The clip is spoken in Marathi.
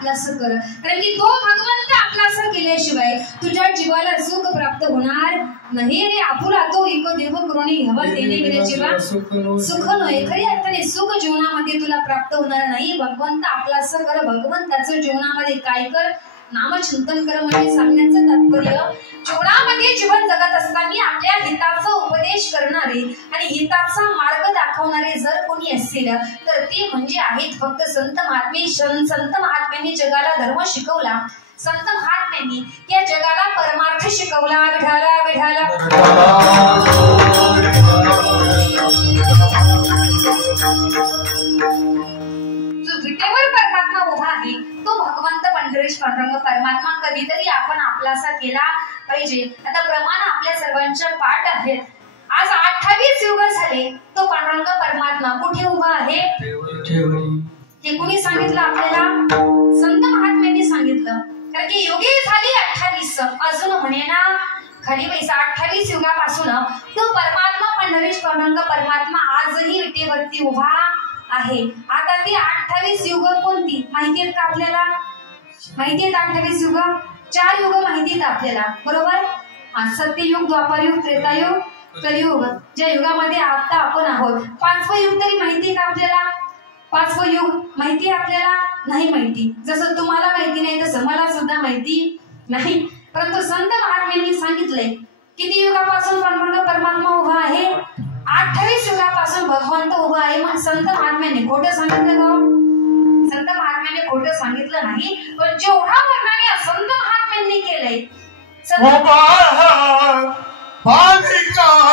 आपलासं कर, कारण की तो भगवंत आपलासं केल्याशिवाय तुझ्या जीवाला सुख प्राप्त होणार नाही रे. आपुला तो एक देव करुणी घ्यावा तेने गेले जीवा सुख नये. खरी अर्थाने सुख जीवनामध्ये तुला प्राप्त होणार नाही. भगवंत आपलासं कर, भगवंताचं जीवनामध्ये काय कर, नामचिंतन कर. म्हणजे सांगण्याचं तात्पर्य जीवनामध्ये जीवन जगत असताना आपल्या हिताचा उपदेश करणारे आणि हिताचा मार्ग दाखवणारे जर कोणी असतील तर ते म्हणजे आहेत फक्त संत महात्मे. संत महात्म्यांनी जगाला धर्म शिकवला, संत महात्म्यांनी या जगाला परमार्थ शिकवला. विठाला विठाला जो विटेवर परमात्मा उभा आहे तो भगवंत पंढरीश पांडुरंग परमात्मा कधीतरी आपण आपलासा केला पाहिजे. आता प्रमाण आपल्या सर्वांच्या पाठ आहेत. आज 28 युग झाले तो पांडुरंग परमात्मा कुठे उभा आहे हे कुणी सांगितलं आपल्याला? संत महात्म्यांनी सांगितलं. कारण की युगे झाली 28, अजून म्हणे ना खाली पैसा 28 युगापासून तो परमात्मा पंढरीश पांडुरंग परमात्मा आजही विटेवरती उभा आहे. आता ती 28 युग कोणती माहिती आहेत का आपल्याला? माहिती आहेत 28 युग? 4 युग माहिती आहेत आपल्याला, बरोबर? सत्ययुग, द्वापरयुग, त्रेतायुग, कलियुग. ज्या युगामध्ये आता आपण आहोत. 5वं युग तरी माहिती का आपल्याला? 5वं युग माहिती आपल्याला? नाही माहिती. जसं तुम्हाला माहिती नाही तसं मला सुद्धा माहिती नाही. परंतु संत महात्म्यांनी सांगितले किती युगापासून पांडुरंग परमात्मा उभा आहे? 28 युगापासून भगवंत उभा आहे. मग संत महात्म्याने खोटं सांगितलं का? संत महात्म्याने खोटं सांगितलं नाही. पण जेवढा वर्णन संत महात्म्यांनी केलंय